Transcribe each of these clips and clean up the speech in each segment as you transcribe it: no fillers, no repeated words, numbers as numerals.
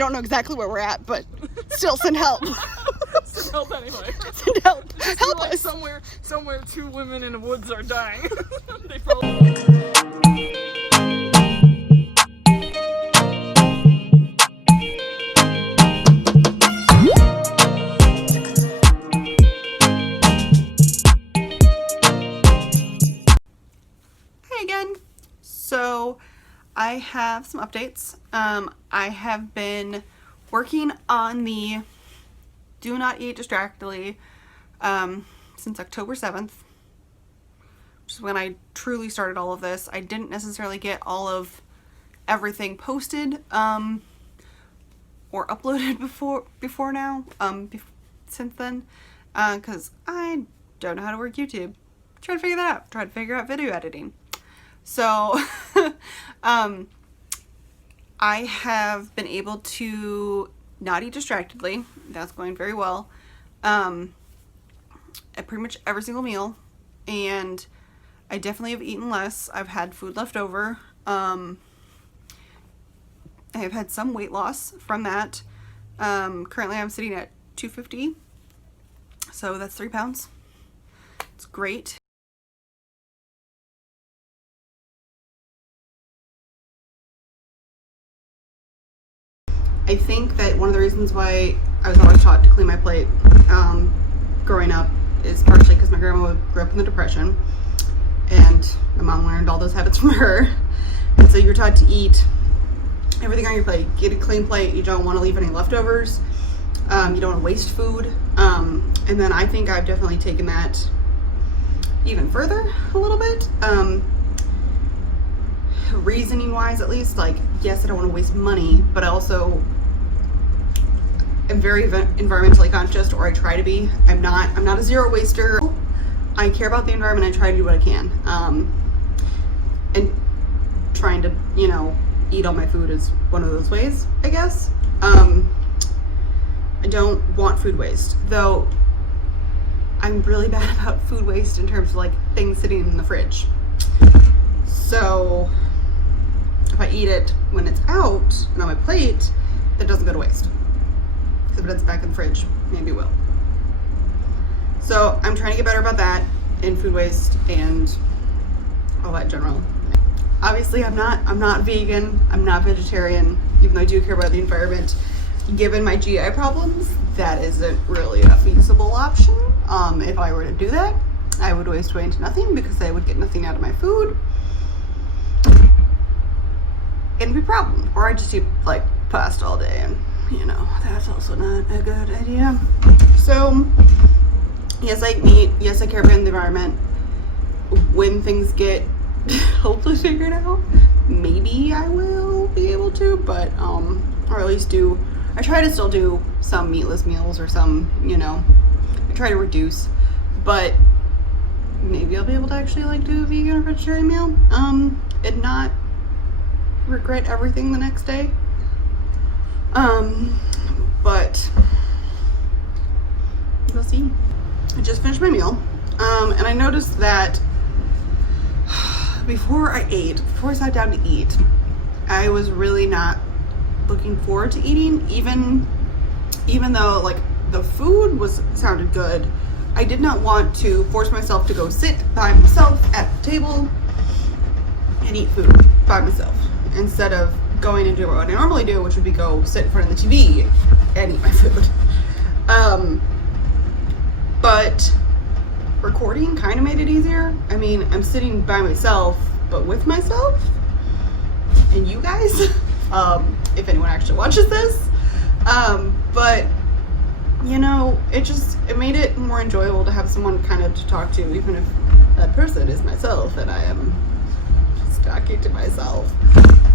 don't know exactly where we're at, but still send help. Send help anyway. Send help. Help like us. Somewhere 2 women in the woods are dying. They probably... Again. So I have some updates. I have been working on the do not eat distractedly since October 7th, which is when I truly started all of this. I didn't necessarily get all of everything posted or uploaded before now, since then, because I don't know how to work YouTube. Try to figure that out. Try to figure out video editing. So I have been able to not eat distractedly. That's going very well. At pretty much every single meal, and I definitely have eaten less. I've had food left over. I have had some weight loss from that. Currently I'm sitting at 250, so that's 3 pounds. It's great. I think that one of the reasons why I was always taught to clean my plate growing up is partially because my grandma grew up in the Depression, and my mom learned all those habits from her. And so you're taught to eat everything on your plate. Get a clean plate. You don't want to leave any leftovers. You don't want to waste food. And then I think I've definitely taken that even further a little bit. Reasoning wise, at least, like, yes, I don't want to waste money, but I also am very environmentally conscious, or I try to be. I'm not a zero waster. I care about the environment. I try to do what I can. And trying to, you know, eat all my food is one of those ways, I guess. I don't want food waste, though. I'm really bad about food waste in terms of like things sitting in the fridge. So if I eat it when it's out and on my plate, it doesn't go to waste. If it's back in the fridge, maybe it will. So I'm trying to get better about that in food waste and all that in general. Obviously I'm not vegan, I'm not vegetarian, even though I do care about the environment. Given my GI problems, that isn't really a feasible option. If I were to do that, I would waste away into nothing because I would get nothing out of my food. It'd be a problem. Or I just eat like pasta all day, and you know, that's also not a good idea. So yes, I eat meat, yes, I care about the environment. When things get hopefully figured out, maybe I will be able to, but or at least I try to still do some meatless meals or some, you know, I try to reduce, but maybe I'll be able to actually like do a vegan or vegetarian meal and not regret everything the next day. But we'll see. I just finished my meal, and I noticed that before I sat down to eat, I was really not looking forward to eating, even though like the food sounded good. I did not want to force myself to go sit by myself at the table and eat food by myself instead of going and doing what I normally do, which would be go sit in front of the TV and eat my food. But recording kind of made it easier. I mean, I'm sitting by myself, but with myself and you guys, if anyone actually watches this. But you know, it made it more enjoyable to have someone kind of to talk to, even if that person is myself and I am just talking to myself.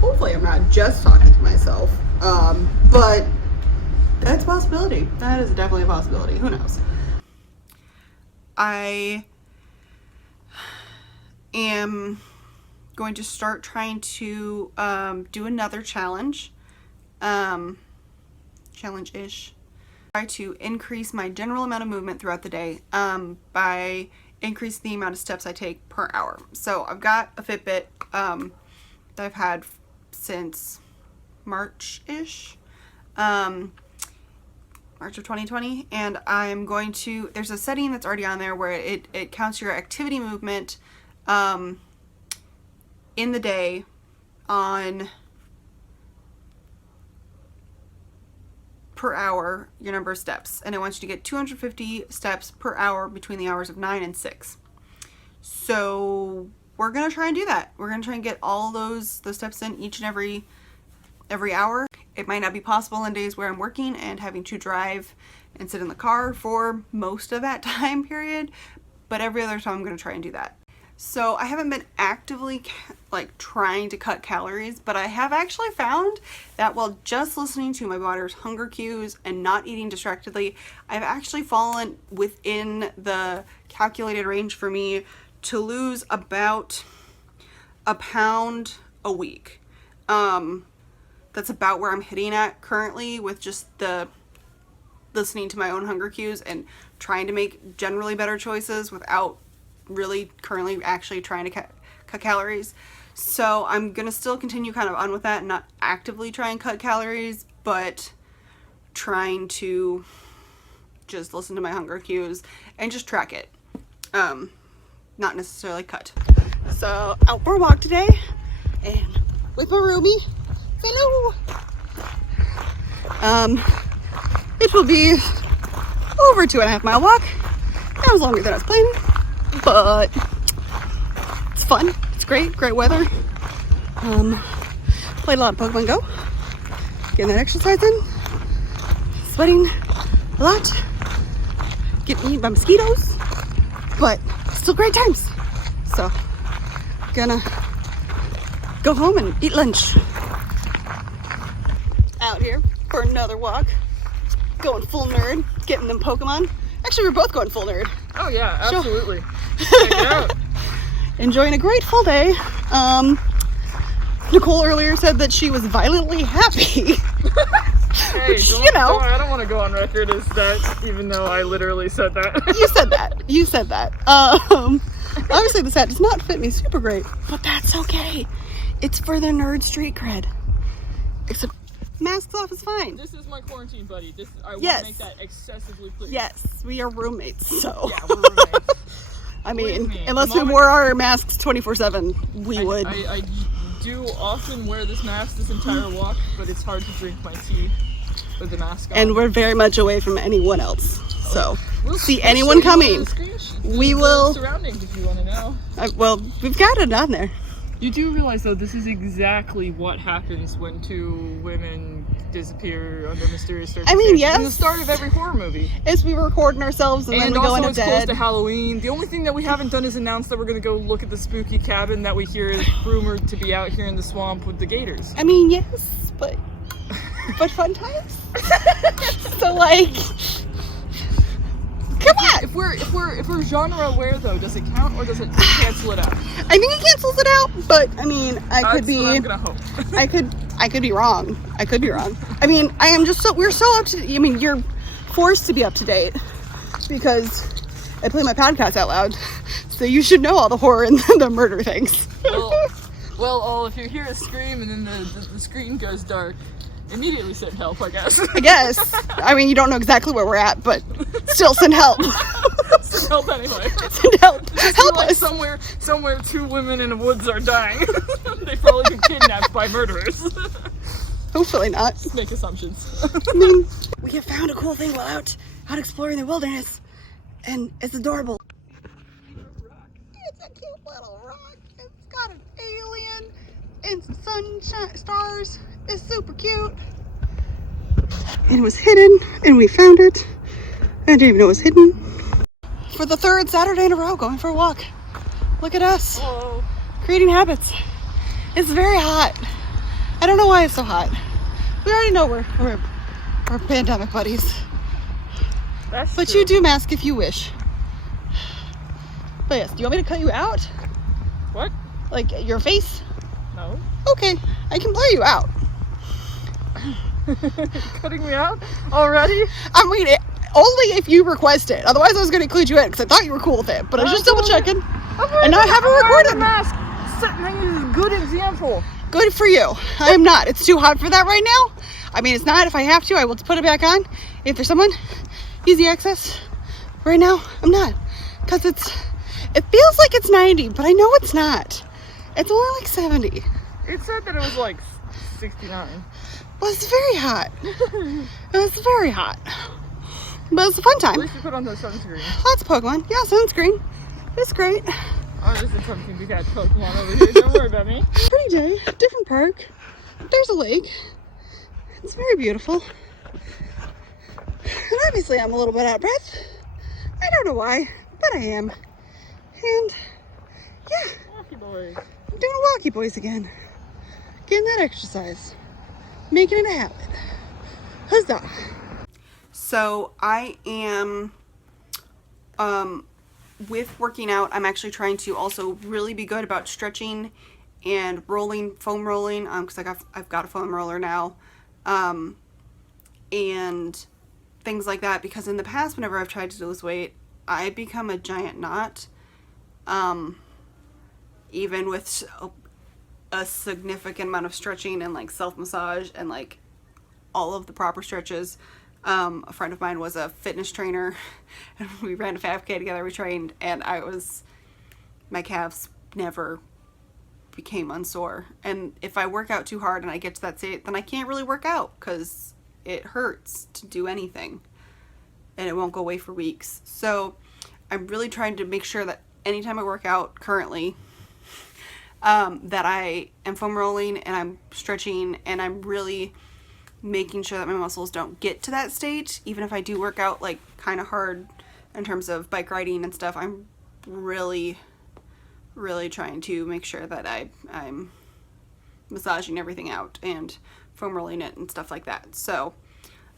Hopefully I'm not just talking to myself, but that's a possibility. That is definitely a possibility. Who knows? I am going to start trying to do another challenge, challenge-ish. Try to increase my general amount of movement throughout the day by increasing the amount of steps I take per hour. So I've got a Fitbit that I've had since March-ish. March of 2020, and I'm going to, there's a setting that's already on there where it counts your activity movement in the day on per hour, your number of steps, and it wants you to get 250 steps per hour between the hours of 9 and 6. So we're gonna try and do that. We're gonna try and get all those steps in each and every hour. It might not be possible on days where I'm working and having to drive and sit in the car for most of that time period, but every other time I'm going to try and do that. So I haven't been actively like trying to cut calories, but I have actually found that while just listening to my body's hunger cues and not eating distractedly, I've actually fallen within the calculated range for me to lose about a pound a week. That's about where I'm hitting at currently with just the listening to my own hunger cues and trying to make generally better choices without really currently actually trying to cut calories. So I'm gonna still continue kind of on with that and not actively try and cut calories, but trying to just listen to my hunger cues and just track it, not necessarily cut. So out for a walk today and with my roomie. Hello. It will be over 2.5 mile walk. That was longer than I was planning, but it's fun. It's great weather. Played a lot of Pokemon Go. Getting that exercise in. Sweating a lot. Getting eaten by mosquitoes, but still great times. So, gonna go home and eat lunch. Out here for another walk, going full nerd, getting them Pokemon. Actually, we're both going full nerd. Oh yeah, absolutely. Check it out. Enjoying a great full day. Nicole earlier said that she was violently happy. Hey, Which, you know, I don't want to go on record as that, even though I literally said that. You said that. Obviously this hat does not fit me super great, but that's okay. It's for the nerd street cred. Except masks off is fine. This is my quarantine buddy. I want Yes. to make that excessively clear. Yes, we are roommates, so. Yeah, we're roommates. I mean, me. unless The we moment- wore our masks 24/7, we would. I do often wear this mask this entire walk, but it's hard to drink my tea with the mask on. And we're very much away from anyone else. So, We'll see show anyone you coming. the screen- We the will- surroundings if you want to know. well, we've got it on there. You do realize, though, this is exactly what happens when two women disappear under mysterious circumstances. I mean, yes. In the start of every horror movie. As we were recording ourselves and then And we go also, into it's close bed. to Halloween. The only thing that we haven't done is announce that we're going to go look at the spooky cabin that we hear is rumored to be out here in the swamp with the gators. I mean, yes, but fun times. So like, come on. If we're genre aware, though, does it count or does it cancel it out? I think it cancels it out, but I mean, I could That's be. what I'm gonna hope. I could be wrong. I could be wrong. I mean, I am just we're so up to. I mean, you're forced to be up to date because I play my podcast out loud, so you should know all the horror and the murder things. Well, if you hear a scream and then the screen goes dark, immediately send help, I guess. I guess. I mean, you don't know exactly where we're at, but still send help. Send help anyway. Send help. Help Like us. somewhere two women in the woods are dying. They've probably been kidnapped by murderers. Hopefully not. Make assumptions. I mean, we have found a cool thing while out exploring the wilderness, and it's adorable. It's a cute little rock. It's got an alien and some sunshine stars. It's super cute. It was hidden, and we found it. I didn't even know it was hidden. For the third Saturday in a row, going for a walk. Look at us, Whoa. creating habits. It's very hot. I don't know why it's so hot. We already know we're pandemic buddies. That's But true. you do mask if you wish. But yes, do you want me to cut you out? What? Like your face? No. Okay, I can blur you out. Cutting me out already? I mean, only if you request it. Otherwise, I was going to include you in because I thought you were cool with it. But I was just double checking. And now I have it recorded. The mask. Setting a good example. Good for you. I am not. It's too hot for that right now. I mean, it's not. If I have to, I will put it back on. If there's someone, easy access. Right now, I'm not. Because it feels like it's 90, but I know it's not. It's only like 70. It said that it was like 69. Well, it's very hot. It was very hot. But it's a fun time. At least you put on the sunscreen. Lots of Pokemon. Yeah, sunscreen. It's great. Oh, there's something to catch Pokemon over here. Don't worry about me. Pretty day. Different park. There's a lake. It's very beautiful. And obviously I'm a little bit out of breath. I don't know why, but I am. And yeah. Walkie boys. I'm doing a walkie boys again. Getting that exercise. Making it a habit. Huzzah. So I am, with working out, I'm actually trying to also really be good about stretching and rolling, foam rolling, because I've got a foam roller now, and things like that, because in the past, whenever I've tried to lose weight, I become a giant knot, even with a significant amount of stretching and like self-massage and like all of the proper stretches. A friend of mine was a fitness trainer and we ran a 5K together, we trained, and my calves never became unsore. And if I work out too hard and I get to that state, then I can't really work out because it hurts to do anything and it won't go away for weeks. So I'm really trying to make sure that anytime I work out currently, that I am foam rolling and I'm stretching and I'm really making sure that my muscles don't get to that state. Even if I do work out like kind of hard in terms of bike riding and stuff, I'm really trying to make sure that I'm massaging everything out and foam rolling it and stuff like that. So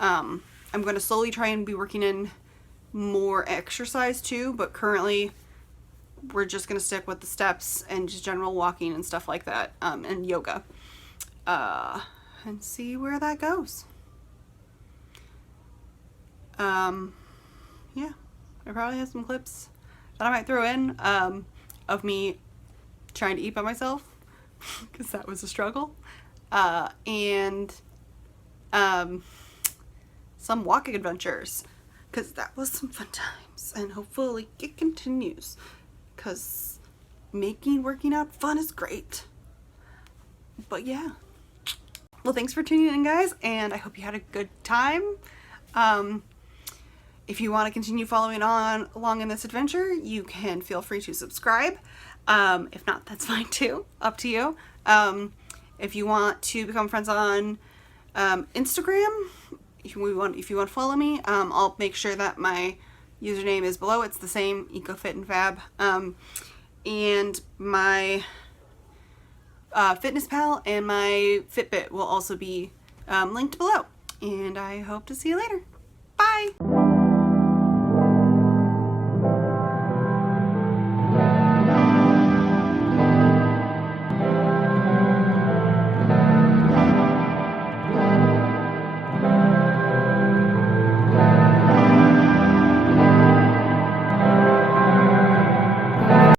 I'm going to slowly try and be working in more exercise too, but currently we're just going to stick with the steps and just general walking and stuff like that, and yoga, and see where that goes. Yeah, I probably have some clips that I might throw in of me trying to eat by myself because that was a struggle, and some walking adventures because that was some fun times, and hopefully it continues because making working out fun is great. But yeah, well, thanks for tuning in, guys, and I hope you had a good time. If you want to continue following along in this adventure, you can feel free to subscribe. If not, that's fine too. Up to you. If you want to become friends on Instagram, if you want to follow me, I'll make sure that my username is below. It's the same, Ecofitandfab. And my MyFitnessPal and my Fitbit will also be linked below. And I hope to see you later. Bye!